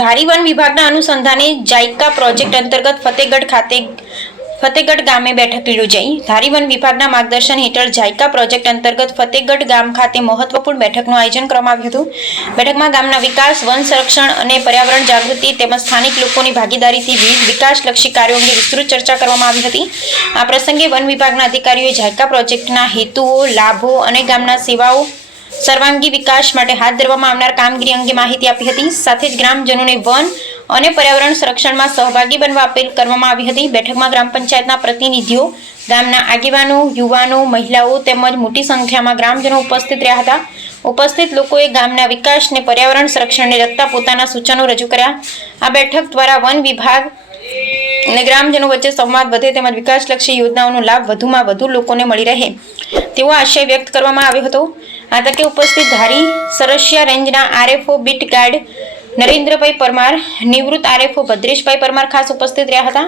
ધારી one વિભાગના અનુસંધાને જાયકા project અંતર્ગત ફતેગઢ ગામે બેઠક યોજાઈ। ધારી વન વિભાગના માર્ગદર્શન હેઠળ જાયકા પ્રોજેક્ટ અંતર્ગત ફતેગઢ ગામ ખાતે મહત્વપૂર્ણ બેઠકનું આયોજન કરવામાં આવ્યું હતું। બેઠકમાં ગામના વિકાસ, વન સંરક્ષણ અને પર્યાવરણ જાગૃતિ તેમજ સ્થાનિક લોકોની ભાગીદારીથી વિવિધ વિકાસલક્ષી કાર્યો અંગે વિસ્તૃત ચર્ચા કરવામાં આવી હતી। આ પ્રસંગે વન વિભાગના અધિકારીઓએ જાયકા પ્રોજેક્ટના હેતુઓ, લાભો અને ગામના સેવાઓ સર્વાંગી વિકાસ માટે હાથ ધરવામાં આવનાર કામગીરી અંગે માહિતી આપી હતી। સાથે જ ગ્રામજનોને વન અને પર્યાવરણ સંરક્ષણમાં સહભાગી બનવા અપીલ કરવામાં આવી હતી। બેઠકમાં ગ્રામ પંચાયતના પ્રતિનિધિઓ, ગામના આગેવાનો, યુવાનો, મહિલાઓ તેમજ મોટી સંખ્યામાં ગ્રામજનો ઉપસ્થિત રહ્યા હતા। ઉપસ્થિત લોકોએ ગામના વિકાસ અને પર્યાવરણ સંરક્ષણને લગતા પોતાના સૂચનો રજૂ કર્યા। આ બેઠક દ્વારા વન વિભાગ અને ગ્રામજનો વચ્ચે સંવાદ વધે તેમજ વિકાસલક્ષી યોજનાઓનો લાભ વધુમાં વધુ લોકોને મળી રહે તેવો આશય વ્યક્ત કરવામાં આવ્યો હતો। આ તકે ઉપસ્થિત ધારી સરસિયા રેન્જના RFO bit guard Narendrabhai Parmar, નિવૃત્ત આરએફઓ ભદ્રેશભાઈ પરમાર ખાસ ઉપસ્થિત રહ્યા હતા।